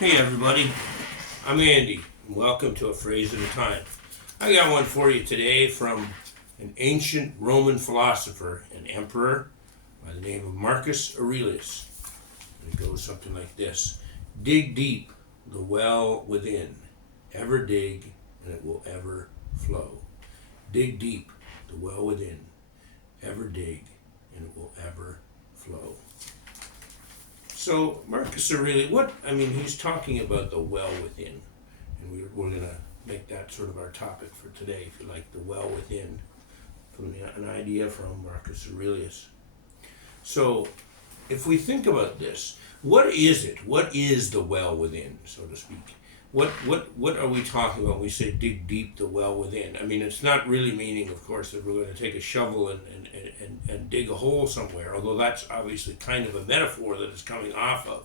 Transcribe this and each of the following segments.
Hey everybody, I'm Andy, and welcome to A Phrase at a Time. I got one for you today from an ancient Roman philosopher and emperor by the name of Marcus Aurelius. And it goes something like this: dig deep the well within, ever dig and it will ever flow. Dig deep the well within, ever dig and it will ever flow. So Marcus Aurelius, he's talking about the well within, and we're going to make that sort of our topic for today, if you like, the well within, an idea from Marcus Aurelius. So if we think about this, what is it? What is the well within, so to speak? What are we talking about when we say dig deep the well within? I mean, it's not really meaning, of course, that we're going to take a shovel and dig a hole somewhere, although that's obviously kind of a metaphor that it's coming off of.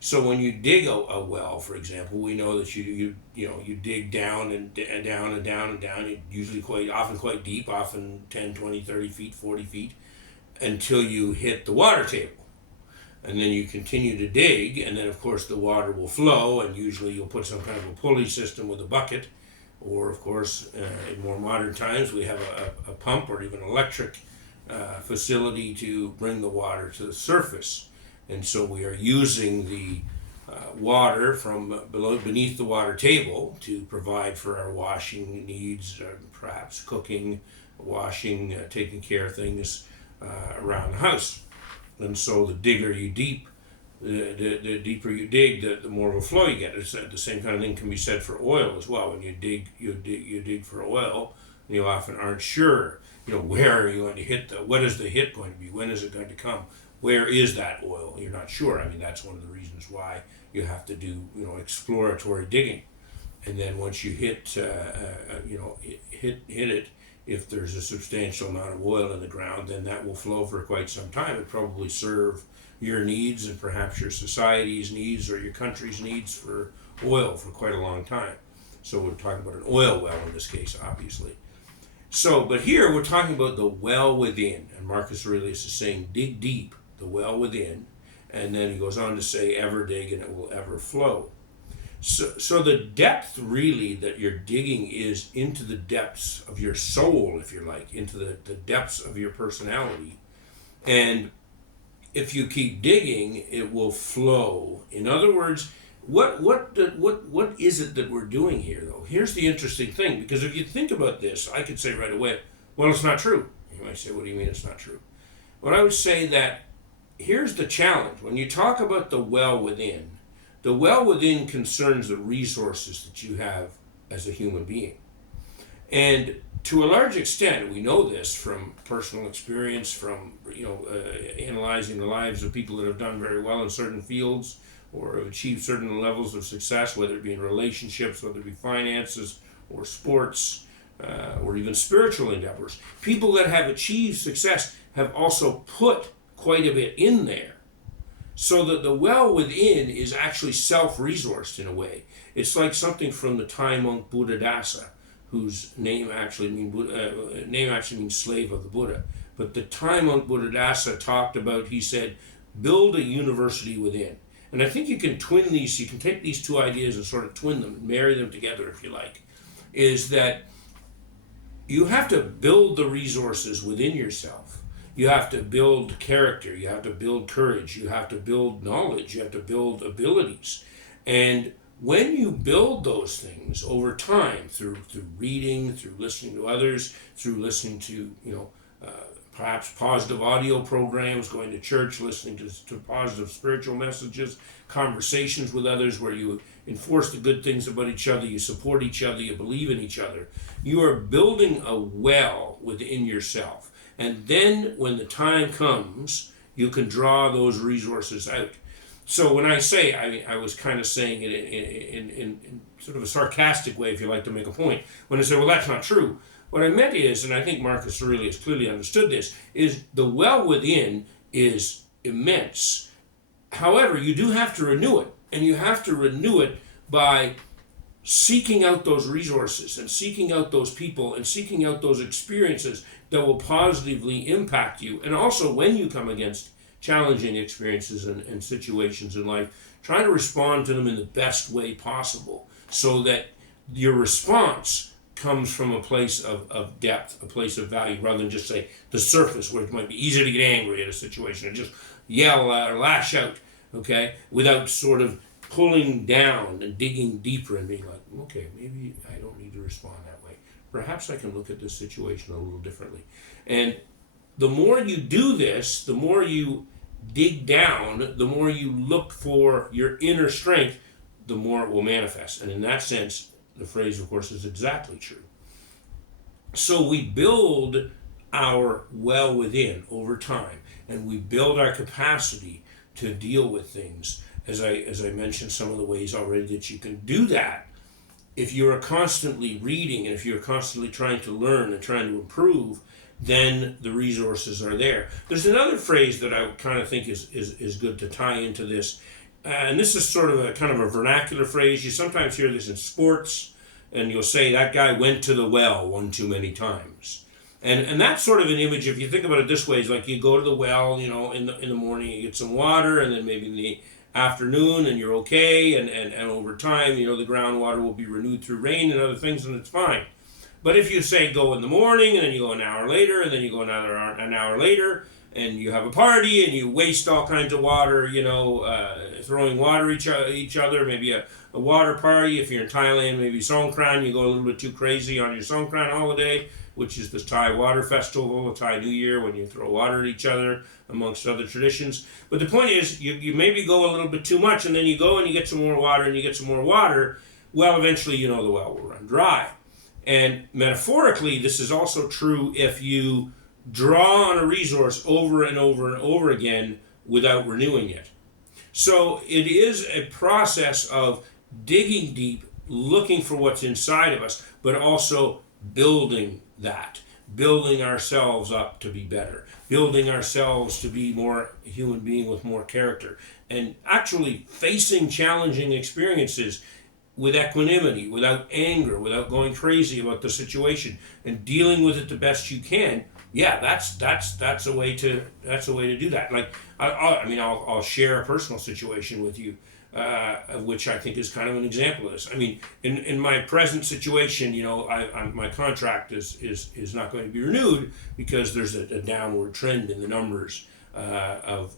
So when you dig a well, for example, we know that you dig down and down and down and down, usually often quite deep, often 10, 20, 30 feet, 40 feet, until you hit the water table. And then you continue to dig, and then of course the water will flow, and usually you'll put some kind of a pulley system with a bucket, or of course in more modern times we have a pump or even electric facility to bring the water to the surface. And so we are using the water from beneath the water table to provide for our washing needs, perhaps cooking, washing, taking care of things around the house. And so the deeper you dig, the more of a flow you get. It's the same kind of thing can be said for oil as well. When you dig for oil, and you often aren't sure, where are you going to hit what is the hit going to be? When is it going to come? Where is that oil? You're not sure. I mean, that's one of the reasons why you have to do, exploratory digging. And then once you hit it, if there's a substantial amount of oil in the ground, then that will flow for quite some time. It probably serve your needs and perhaps your society's needs or your country's needs for oil for quite a long time. So we're talking about an oil well in this case, obviously. So, but here we're talking about the well within, and Marcus Aurelius is saying, dig deep the well within, and then he goes on to say, ever dig and it will ever flow. So the depth really that you're digging is into the depths of your soul, if you like, into the depths of your personality. And if you keep digging, it will flow. In other words, what is it that we're doing here, though? Here's the interesting thing, because if you think about this, I could say right away, well, it's not true. You might say, what do you mean it's not true? Well, I would say that here's the challenge. When you talk about the well within, the well within concerns the resources that you have as a human being. And to a large extent, we know this from personal experience, from analyzing the lives of people that have done very well in certain fields or have achieved certain levels of success, whether it be in relationships, whether it be finances or sports, or even spiritual endeavors. People that have achieved success have also put quite a bit in there. So that the well within is actually self-resourced in a way. It's like something from the Thai monk Buddhadasa, whose name actually means slave of the Buddha. But the Thai monk Buddhadasa talked about, he said, build a university within. And I think you can take these two ideas and sort of twin them, and marry them together if you like, is that you have to build the resources within yourself. You have to build character, you have to build courage, you have to build knowledge, you have to build abilities. And when you build those things over time, through reading, through listening to others, through listening to, perhaps positive audio programs, going to church, listening to positive spiritual messages, conversations with others where you enforce the good things about each other, you support each other, you believe in each other, you are building a well within yourself. And then when the time comes, you can draw those resources out. So when I say, I was kind of saying it in sort of a sarcastic way, if you like to make a point. When I say, well, that's not true. What I meant is, and I think Marcus Aurelius clearly understood this, is the well within is immense. However, you do have to renew it. And you have to renew it by seeking out those resources and seeking out those people and seeking out those experiences that will positively impact you. And also when you come against challenging experiences and situations in life, try to respond to them in the best way possible so that your response comes from a place of depth, a place of value, rather than just say the surface, where it might be easy to get angry at a situation and just yell or lash out, okay, without sort of pulling down and digging deeper and being like, okay, maybe I don't need to respond that way. Perhaps I can look at this situation a little differently. And the more you do this, the more you dig down, the more you look for your inner strength, the more it will manifest. And in that sense, the phrase, of course, is exactly true. So we build our well within over time, and we build our capacity to deal with things. As I mentioned, some of the ways already that you can do that. If you're constantly reading and if you're constantly trying to learn and trying to improve, then the resources are there. There's another phrase that I kind of think is good to tie into this. And this is sort of a kind of a vernacular phrase. You sometimes hear this in sports, and you'll say that guy went to the well one too many times. And that's sort of an image, if you think about it this way, is like you go to the well, in the morning, you get some water, and then maybe in the afternoon, and you're okay, and over time, the groundwater will be renewed through rain and other things, and it's fine. But if you say go in the morning, and then you go an hour later, and then you go an hour later, and you have a party, and you waste all kinds of water, throwing water at each other, maybe a water party. If you're in Thailand, maybe Songkran, you go a little bit too crazy on your Songkran holiday, which is the Thai water festival, the Thai New Year, when you throw water at each other, amongst other traditions. But the point is, you maybe go a little bit too much, and then you go and you get some more water, and you get some more water. Well, eventually, the well will run dry. And metaphorically, this is also true if you draw on a resource over and over and over again without renewing it. So it is a process of digging deep, looking for what's inside of us, but also building that, building ourselves up to be better, building ourselves to be more a human being with more character, and actually facing challenging experiences with equanimity, without anger, without going crazy about the situation, and dealing with it the best you can. Yeah, that's a way to do that. Like I'll share a personal situation with you, which I think is kind of an example of this. I mean, in my present situation, my contract is not going to be renewed because there's a downward trend in the numbers of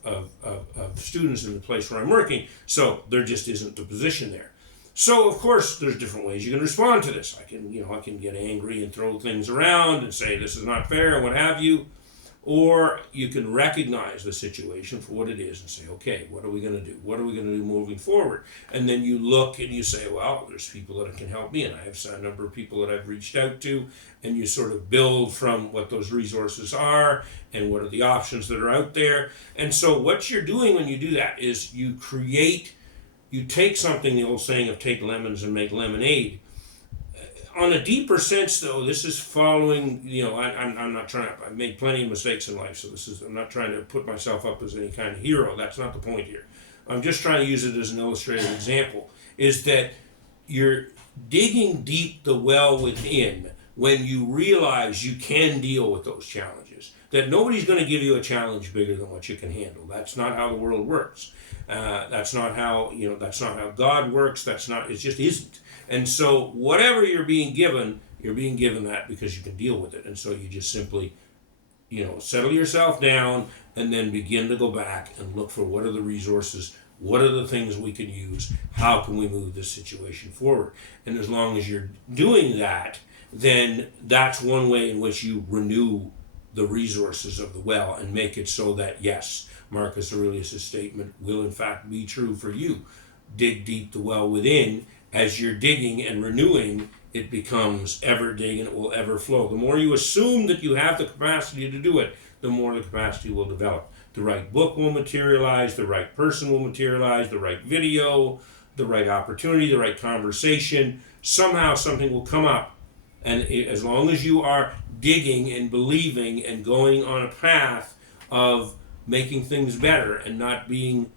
students in the place where I'm working. So there just isn't the position there. So of course there's different ways you can respond to this. I can get angry and throw things around and say this is not fair and what have you. Or you can recognize the situation for what it is and say, okay, what are we going to do? What are we going to do moving forward? And then you look and you say, well, there's people that can help me, and I have a number of people that I've reached out to, and you sort of build from what those resources are and what are the options that are out there. And so what you're doing when you do that is you take something, the old saying of take lemons and make lemonade. On a deeper sense, though, this is following, I'm not trying to, I've made plenty of mistakes in life, so I'm not trying to put myself up as any kind of hero. That's not the point here. I'm just trying to use it as an illustrative example, is that you're digging deep the well within when you realize you can deal with those challenges, that nobody's going to give you a challenge bigger than what you can handle. That's not how the world works. That's not how God works. It just isn't. And so whatever you're being given that because you can deal with it. And so you just simply, settle yourself down and then begin to go back and look for what are the resources, what are the things we can use, how can we move this situation forward. And as long as you're doing that, then that's one way in which you renew the resources of the well and make it so that, yes, Marcus Aurelius' statement will in fact be true for you. Dig deep the well within. As you're digging and renewing, it becomes ever digging and it will ever flow. The more you assume that you have the capacity to do it, the more the capacity will develop. The right book will materialize, the right person will materialize, the right video, the right opportunity, the right conversation. Somehow something will come up. And as long as you are digging and believing and going on a path of making things better and not being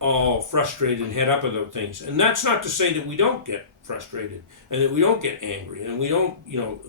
all frustrated and head up about things. And that's not to say that we don't get frustrated and that we don't get angry and we don't,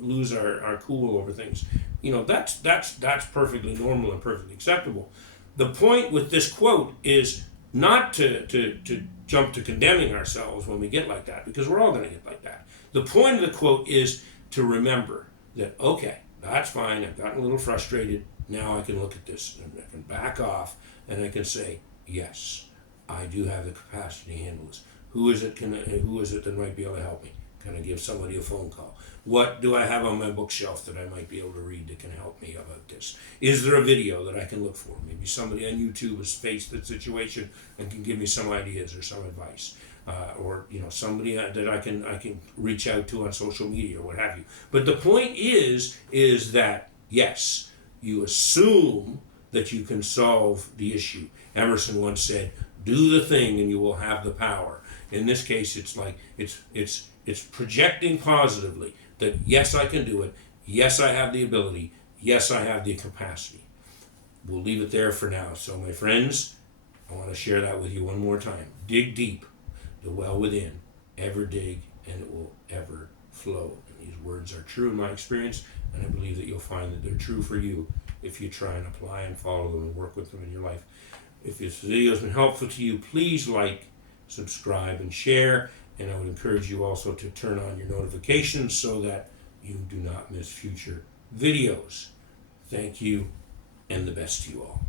lose our cool over things. That's perfectly normal and perfectly acceptable. the point with this quote is not to jump to condemning ourselves when we get like that, because we're all going to get like that. The point of the quote is to remember that, okay, that's fine, I've gotten a little frustrated, now I can look at this and I can back off and I can say, yes, I do have the capacity to handle this. Who is it that might be able to help me? Can I give somebody a phone call? What do I have on my bookshelf that I might be able to read that can help me about this? Is there a video that I can look for? Maybe somebody on YouTube has faced the situation and can give me some ideas or some advice. Or somebody that I can reach out to on social media or what have you. But the point is that yes, you assume that you can solve the issue. Emerson once said, "Do the thing and you will have the power." In this case, it's like it's projecting positively that yes, I can do it. Yes, I have the ability. Yes, I have the capacity. We'll leave it there for now. So, my friends, I want to share that with you one more time. Dig deep. The well within, ever dig, and it will ever flow. And these words are true in my experience, and I believe that you'll find that they're true for you if you try and apply and follow them and work with them in your life. If this video has been helpful to you, please like, subscribe, and share. And I would encourage you also to turn on your notifications so that you do not miss future videos. Thank you, and the best to you all.